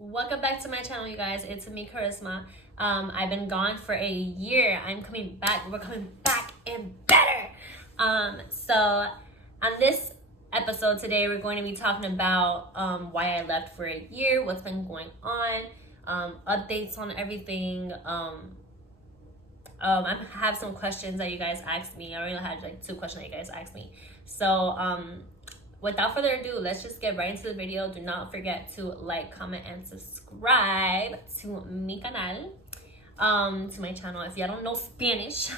Welcome back to my channel, you guys. It's me, Karisma. I've been gone for a year. I'm coming back. We're coming back and better. So on this episode today, we're going to be talking about why I left for a year, what's been going on, updates on everything. I have some questions that you guys asked me. I already had like 2 questions that you guys asked me. So without further ado, let's just get right into the video. Do not forget to like, comment, and subscribe to mi canal, to my channel. If y'all don't know Spanish,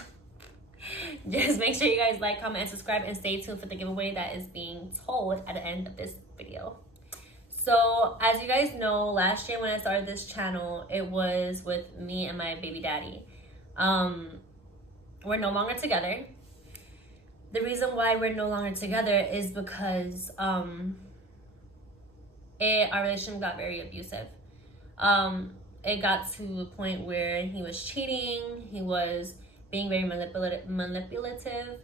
just make sure you guys like, comment, and subscribe, and stay tuned for the giveaway that is being told at the end of this video. So as you guys know, last year when I started this channel, it was with me and my baby daddy. We're no longer together. The reason why we're no longer together is because our relationship got very abusive. It got to the point where he was cheating, he was being very manipulative.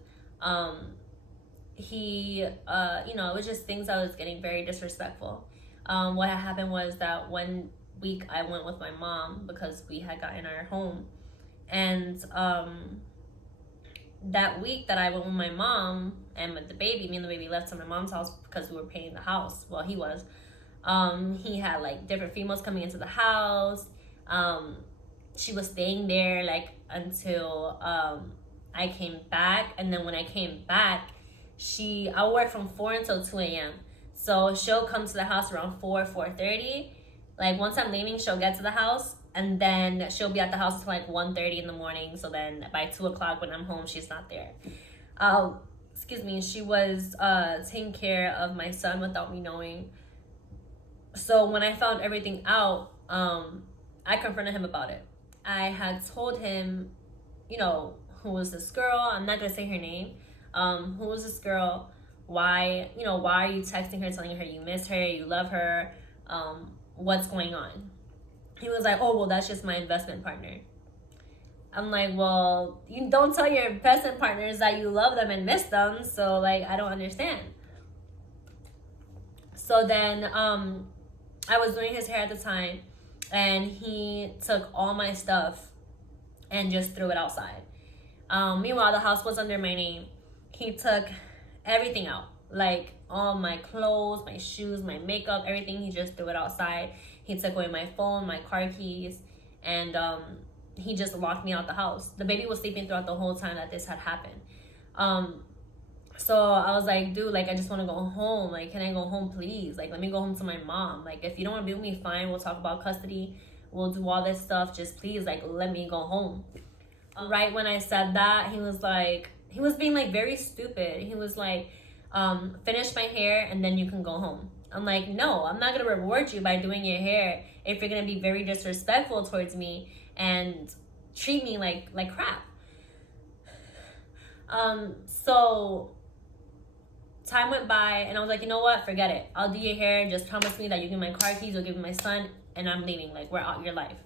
It was just things that was getting very disrespectful. What had happened was that one week I went with my mom because we had gotten our home, and that week that I went with my mom and with the baby, me and the baby left to my mom's house because we were paying the house. Well, he was. He had like different females coming into the house. She was staying there like until I came back, and then when I came back, I work from 4 until 2 a.m. So she'll come to the house around 4:30. Like once I'm leaving, she'll get to the house, and then she'll be at the house until like 1:30 in the morning. So then by 2 o'clock when I'm home, she's not there. She was taking care of my son without me knowing. So when I found everything out, I confronted him about it. I had told him, who was this girl? I'm not gonna say her name. Who was this girl? Why are you texting her, telling her you miss her, you love her? What's going on? He was like, oh, well, that's just my investment partner. I'm like, well, you don't tell your investment partners that you love them and miss them, so like, I don't understand. So then I was doing his hair at the time, and he took all my stuff and just threw it outside. Meanwhile, the house was under my name. He took everything out, like all my clothes, my shoes, my makeup, everything. He just threw it outside. He took away my phone, my car keys, and he just locked me out the house. The baby was sleeping throughout the whole time that this had happened. So I was like, dude, like, I just want to go home. Like, can I go home, please? Like, let me go home to my mom. Like, if you don't want to be with me, fine. We'll talk about custody. We'll do all this stuff. Just please, like, let me go home. Right when I said that, he was being, like, very stupid. He was like, finish my hair and then you can go home. I'm like, no, I'm not going to reward you by doing your hair if you're going to be very disrespectful towards me and treat me like crap. So time went by, and I was like, you know what? Forget it. I'll do your hair. Just promise me that you give me my car keys, you'll give me my son, and I'm leaving. Like, we're out your life.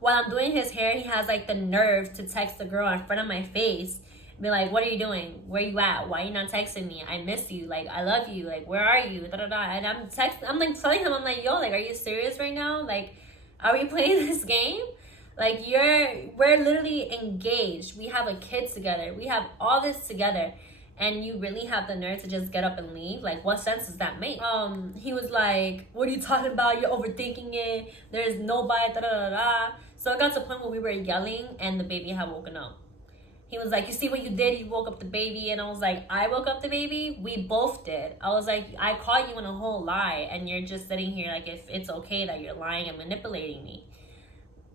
While I'm doing his hair, he has like the nerve to text the girl in front of my face, be like, what are you doing? Where you at? Why are you not texting me? I miss you. Like, I love you. Like, where are you? Da, da, da. And I'm like telling him, I'm like, yo, like, are you serious right now? Like, are we playing this game? Like, we're literally engaged. We have a kid together. We have all this together. And you really have the nerve to just get up and leave? Like, what sense does that make? He was like, what are you talking about? You're overthinking it. There's nobody, da, da, da, da. So it got to the point where we were yelling, and the baby had woken up. He was like, you see what you did? You woke up the baby. And I was like, I woke up the baby? We both did. I was like, I caught you in a whole lie, and you're just sitting here like if it's okay that you're lying and manipulating me.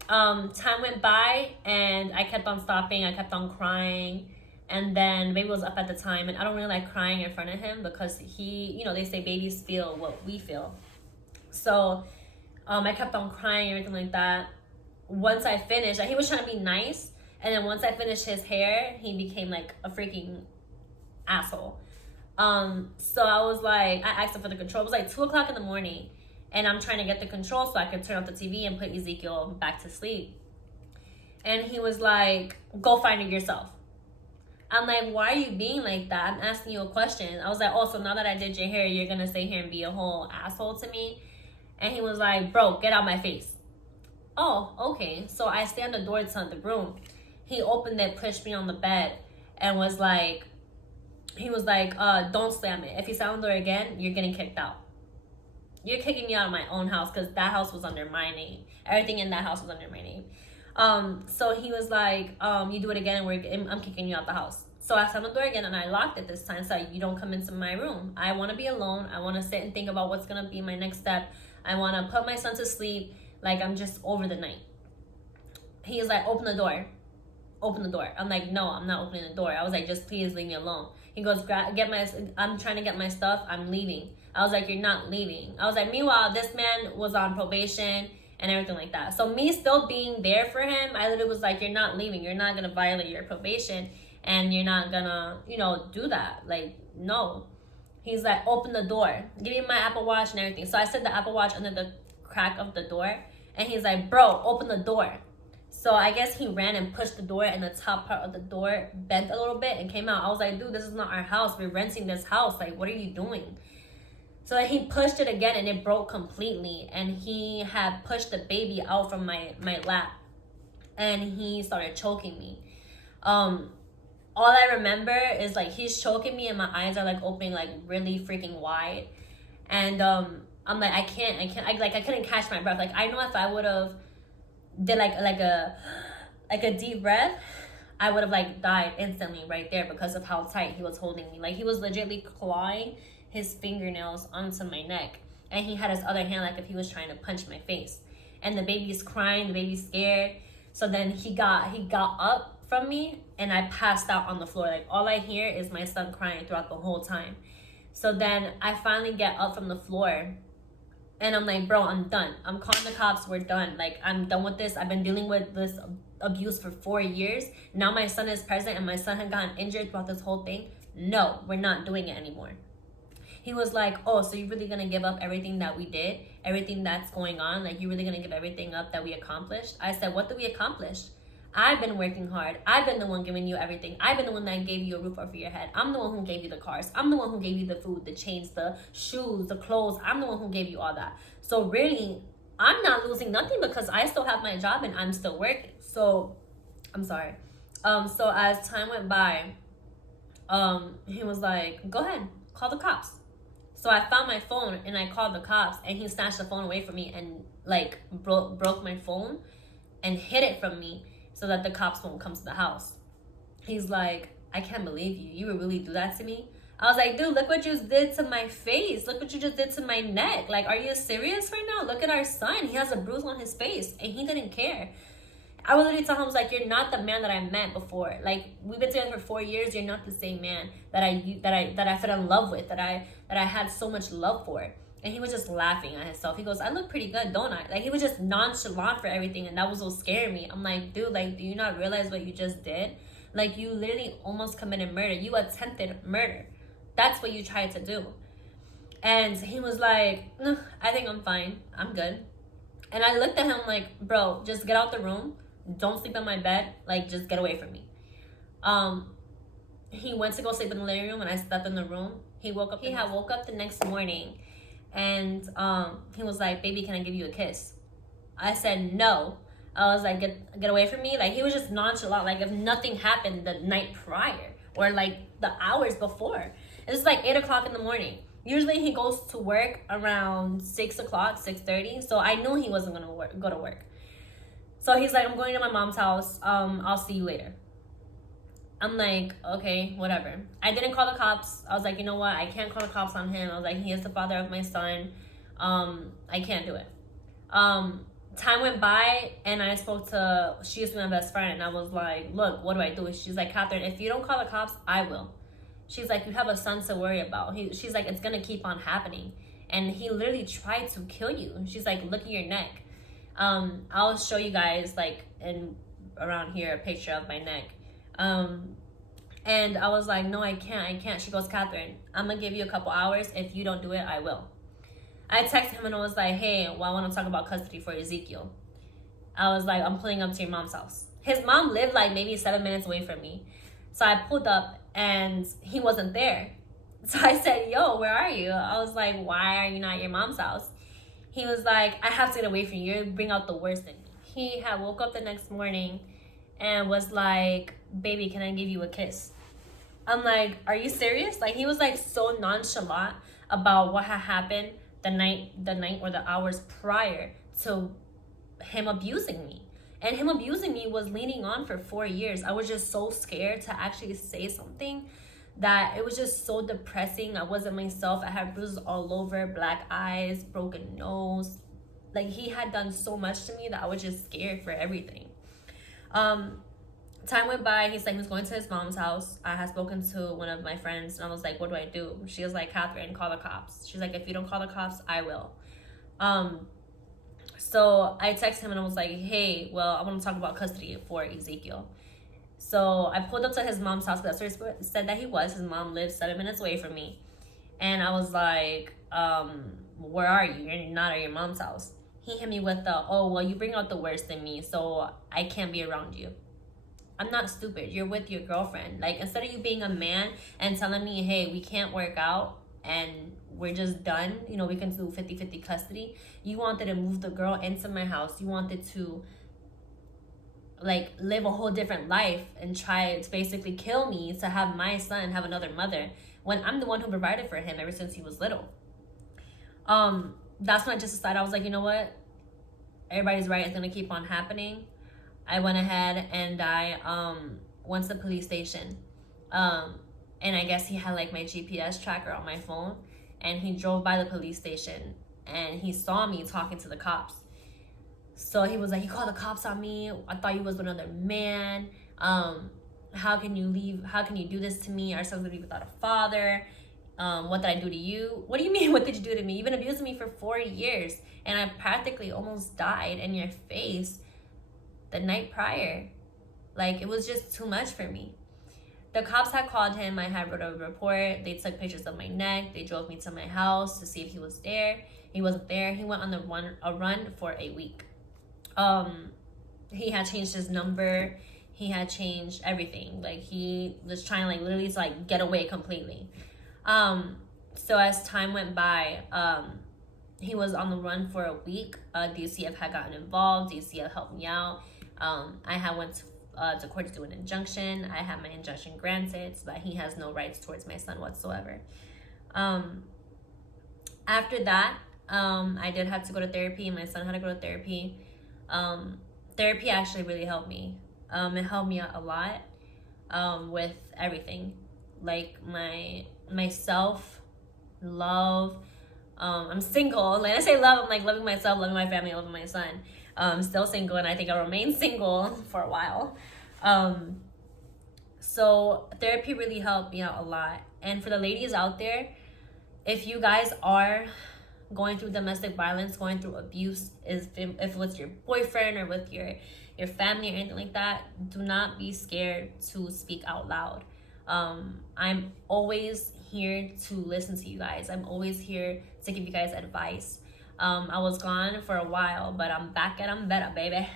Time went by, and I kept on stopping. I kept on crying. And then the baby was up at the time, and I don't really like crying in front of him because they say babies feel what we feel. So I kept on crying, everything like that. Once I finished, he was trying to be nice. And then once I finished his hair, he became like a freaking asshole. So I was like, I asked him for the control. It was like 2 o'clock in the morning, and I'm trying to get the control so I could turn off the TV and put Ezekiel back to sleep. And he was like, go find it yourself. I'm like, why are you being like that? I'm asking you a question. I was like, oh, so now that I did your hair, you're going to stay here and be a whole asshole to me? And he was like, bro, get out my face. Oh, okay. So I stay on the door to the room. He opened it, pushed me on the bed, and was like, don't slam it. If you slam the door again, you're getting kicked out. You're kicking me out of my own house, because that house was under my name. Everything in that house was under my name. So he was like, you do it again, and I'm kicking you out the house. So I slammed the door again, and I locked it this time, so you don't come into my room. I want to be alone. I want to sit and think about what's going to be my next step. I want to put my son to sleep. Like, I'm just over the night. He's like, open the door. Open the door. I'm like, no, I'm not opening the door. I was like, just please leave me alone. He goes, I'm trying to get my stuff. I'm leaving. I was like, you're not leaving. I was like, meanwhile, this man was on probation and everything like that. So me still being there for him, I literally was like, you're not leaving. You're not going to violate your probation. And you're not going to, do that. Like, no. He's like, open the door. Give me my Apple Watch and everything. So I set the Apple Watch under the crack of the door. And he's like, bro, open the door. So I guess he ran and pushed the door, and the top part of the door bent a little bit and came out. I was like, dude, this is not our house. We're renting this house. Like, what are you doing? So then he pushed it again, and it broke completely. And he had pushed the baby out from my lap. And he started choking me. All I remember is, like, he's choking me, and my eyes are, like, opening, like, really freaking wide. And I'm like, I couldn't catch my breath. Like, I know if I would have did like a deep breath, I would have like died instantly right there because of how tight he was holding me. Like, he was legitimately clawing his fingernails onto my neck, and he had his other hand like if he was trying to punch my face. And the baby's crying, the baby's scared. So then he got up from me, and I passed out on the floor. Like, all I hear is my son crying throughout the whole time. So then I finally get up from the floor, and I'm like, bro, I'm done. I'm calling the cops. We're done. Like, I'm done with this. I've been dealing with this abuse for 4 years. Now my son is present, and my son had gotten injured throughout this whole thing. No, we're not doing it anymore. He was like, oh, so you're really going to give up everything that we did? Everything that's going on? Like, you're really going to give everything up that we accomplished? I said, what did we accomplish? I've been working hard. I've been the one giving you everything. I've been the one that gave you a roof over your head. I'm the one who gave you the cars. I'm the one who gave you the food, the chains, the shoes, the clothes. I'm the one who gave you all that. So really, I'm not losing nothing because I still have my job and I'm still working. So, I'm sorry. So as time went by, he was like, go ahead, call the cops. So I found my phone and I called the cops, and he snatched the phone away from me and like broke my phone and hid it from me, so that the cops won't come to the house. He's like, I can't believe you. You would really do that to me? I was like, dude, look what you just did to my face. Look what you just did to my neck. Like, are you serious right now? Look at our son. He has a bruise on his face, and he didn't care. I would literally tell him, I was like, you're not the man that I met before. Like, we've been together for 4 years. You're not the same man that I fell in love with, that I had so much love for. And he was just laughing at himself. He goes, I look pretty good, don't I? Like, he was just nonchalant for everything, and that was what scared me. I'm like, dude, like, do you not realize what you just did? Like, you literally almost committed murder. You attempted murder. That's what you tried to do. And he was like, no, I think I'm fine. I'm good. And I looked at him like, bro, just get out the room. Don't sleep in my bed. Like, just get away from me. He went to go sleep in the living room, and I slept in the room. He woke up. He had woke up the next morning. And he was like, baby, can I give you a kiss? I said no. I was like, get away from me. Like, he was just nonchalant, like if nothing happened the night prior or like the hours before. It was like 8 o'clock in the morning. Usually he goes to work around 6 o'clock, 6:30. So I knew he wasn't gonna go to work. So he's like, I'm going to my mom's house. I'll see you later. I'm like, okay, whatever. I didn't call the cops. I was like, you know what? I can't call the cops on him. I was like, he is the father of my son. I can't do it. Time went by, and I spoke to, she used to be my best friend, and I was like, look, what do I do? She's like, Catherine, if you don't call the cops, I will. She's like, you have a son to worry about. She's like, it's going to keep on happening. And he literally tried to kill you. She's like, look at your neck. I'll show you guys, like, around here, a picture of my neck. And I was like, no, I can't. She goes, Catherine, I'm gonna give you a couple hours. If you don't do it, I will. I texted him and I was like, hey, well, I want to talk about custody for Ezekiel. I was like, I'm pulling up to your mom's house. His mom lived like maybe 7 minutes away from me. So I pulled up and he wasn't there. So I said, yo, where are you? I was like, why are you not at your mom's house? He was like, I have to get away from you. You bring out the worst in me. He had woke up the next morning and was like, baby, can I give you a kiss? I'm like, are you serious? Like, he was like so nonchalant about what had happened the night or the hours prior to him abusing me. And him abusing me was leaning on for 4 years. I was just so scared to actually say something that it was just so depressing. I wasn't myself. I had bruises all over, black eyes, broken nose. Like, he had done so much to me that I was just scared for everything. Time went by. He's like, he was going to his mom's house. I had spoken to one of my friends, and I was like, what do I do? She was like, Catherine, call the cops. She's like, if you don't call the cops, I will. So I texted him and I was like, hey, well, I want to talk about custody for Ezekiel. So I pulled up to his mom's house. That's where he said that he was. His mom lived 7 minutes away from me. And I was like, where are you? You're not at your mom's house. He hit me with the, oh, well, you bring out the worst in me, so I can't be around you. I'm not stupid. You're with your girlfriend. Like, instead of you being a man and telling me, hey, we can't work out and we're just done, you know, we can do 50-50 custody, you wanted to move the girl into my house. You wanted to, like, live a whole different life and try to basically kill me to have my son have another mother when I'm the one who provided for him ever since he was little. That's when I just decided, I was like, you know what? Everybody's right. It's going to keep on happening. I went ahead and I went to the police station. And I guess he had like my GPS tracker on my phone. And he drove by the police station. And he saw me talking to the cops. So he was like, you called the cops on me. I thought you was with another man. How can you leave? How can you do this to me? Our son's gonna be without a father. What did I do to you? What do you mean, what did you do to me? You've been abusing me for 4 years. And I practically almost died in your face the night prior. Like, it was just too much for me. The cops had called him. I had wrote a report. They took pictures of my neck. They drove me to my house to see if he was there. He wasn't there. He went on a run for a week. He had changed his number. He had changed everything. Like, he was trying, like, literally to, like, get away completely. So as time went by, he was on the run for a week. DCF had gotten involved. DCF helped me out. I had went to court to do an injunction. I had my injunction granted so that he has no rights towards my son whatsoever. After that, I did have to go to therapy. My son had to go to therapy. Therapy actually really helped me. It helped me out a lot with everything, like my self-love. I'm single. Like, I say love, I'm like loving myself, loving my family, loving my son. I'm still single, and I think I'll remain single for a while. So therapy really helped me out a lot. And for the ladies out there, if you guys are going through domestic violence, going through abuse, if with your boyfriend or with your family or anything like that, do not be scared to speak out loud. I'm always here to listen to you guys. I'm always here to give you guys advice. I was gone for a while, but I'm back and I'm better, baby.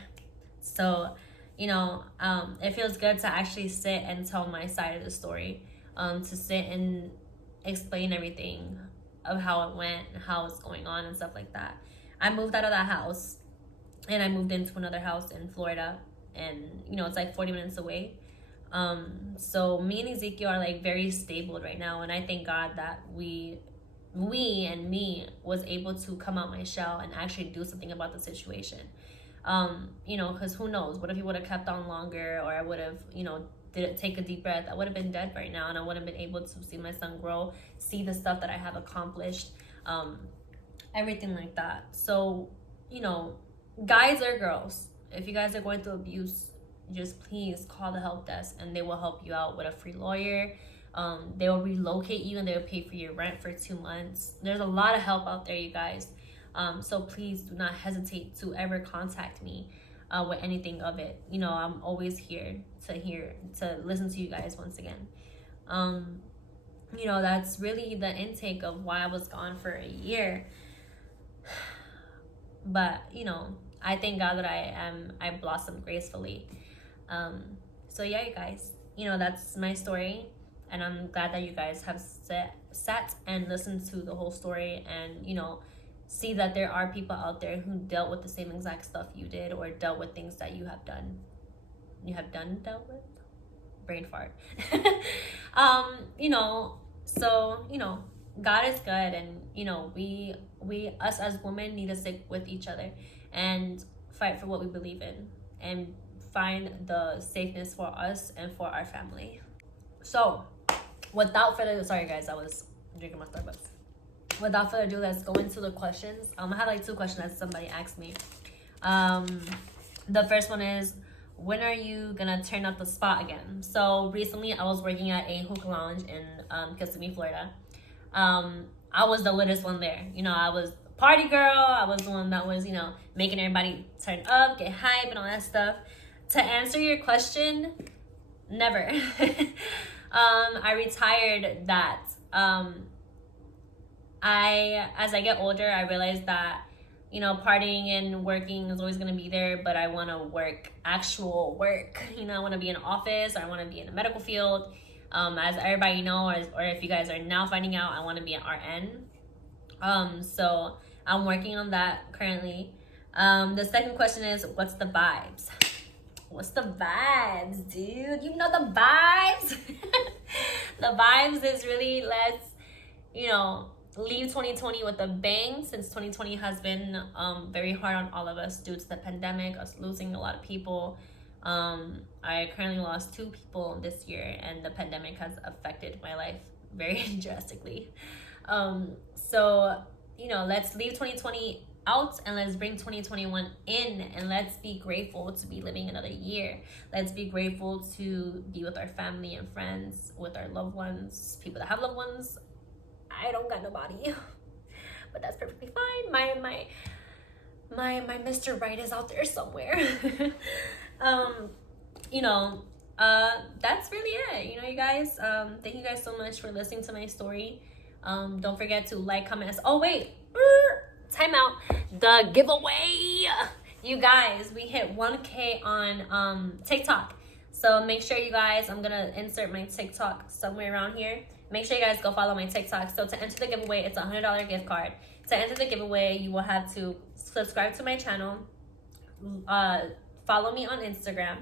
So, you know, it feels good to actually sit and tell my side of the story, to sit and explain everything of how it went, how it's going on and stuff like that. I moved out of that house and I moved into another house in Florida, and, you know, it's like 40 minutes away. So me and Ezekiel are like very stable right now, and I thank God that we and me was able to come out my shell and actually do something about the situation. You know, because who knows, what if he would have kept on longer, or I would have, you know, didn't take a deep breath, I would have been dead right now, and I wouldn't have been able to see my son grow, see the stuff that I have accomplished, everything like that. So, you know, guys or girls, if you guys are going through abuse, just please call the help desk and they will help you out with a free lawyer. They will relocate you and they will pay for your rent for 2 months. There's a lot of help out there, you guys. So please do not hesitate to ever contact me with anything of it. You know, I'm always here to listen to you guys once again. You know, that's really the intake of why I was gone for a year. But, you know, I thank God that I blossomed gracefully. So yeah, you guys, you know, that's my story, and I'm glad that you guys have sat and listened to the whole story, and, you know, see that there are people out there who dealt with the same exact stuff you did, or dealt with things that you have done. Dealt with? Brain fart. You know, so, you know, God is good, and, you know, us as women need to stick with each other and fight for what we believe in, and find the safeness for us and for our family. So, without further ado, sorry guys, I was drinking my Starbucks. Without further ado, let's go into the questions. I have like 2 questions that somebody asked me. The first one is, when are you gonna turn up the spot again? So recently I was working at a hookah lounge in Kissimmee, Florida. I was the littest one there. You know, I was party girl. I was the one that was, you know, making everybody turn up, get hype, and all that stuff. To answer your question, never. I retired that. As I get older, I realized that, you know, partying and working is always going to be there, but I want to work, actual work. You know, I want to be in an office, or I want to be in the medical field. As everybody knows, or if you guys are now finding out, I want to be an RN. So I'm working on that currently. The second question is, what's the vibes? What's the vibes, dude? You know the vibes? The vibes is really, let's, you know, leave 2020 with a bang, since 2020 has been very hard on all of us due to the pandemic, us losing a lot of people. I currently lost 2 people this year, and the pandemic has affected my life very drastically. So, you know, let's leave 2020 out and let's bring 2021 in, and let's be grateful to be living another year. Let's be grateful to be with our family and friends, with our loved ones, people that have loved ones. I don't got nobody, but that's perfectly fine. My Mr. Right is out there somewhere. You know, that's really it. You know, you guys, thank you guys so much for listening to my story. Don't forget to like, comment. Oh wait, time out. The giveaway, you guys, we hit 1K on TikTok. So make sure you guys, I'm gonna insert my TikTok somewhere around here. Make sure you guys go follow my TikTok. So to enter the giveaway, it's a $100 gift card. To enter the giveaway, you will have to subscribe to my channel, follow me on Instagram,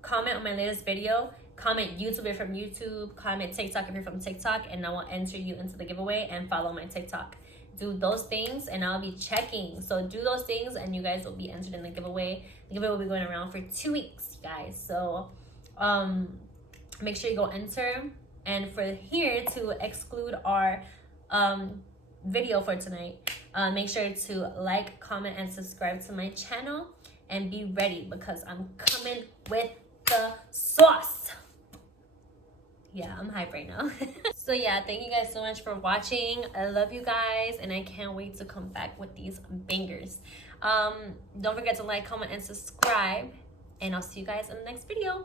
comment on my latest video, comment YouTube if you're from YouTube, comment TikTok if you're from TikTok, and I will enter you into the giveaway, and follow my TikTok. Do those things and I'll be checking. So do those things and you guys will be entered in the giveaway. The giveaway will be going around for 2 weeks, you guys. So make sure you go enter. And for here, to exclude our video for tonight, make sure to like, comment, and subscribe to my channel, and be ready because I'm coming with the sauce. Yeah, I'm hype right now. So yeah, thank you guys so much for watching. I love you guys, and I can't wait to come back with these bangers. Don't forget to like, comment, and subscribe, and I'll see you guys in the next video.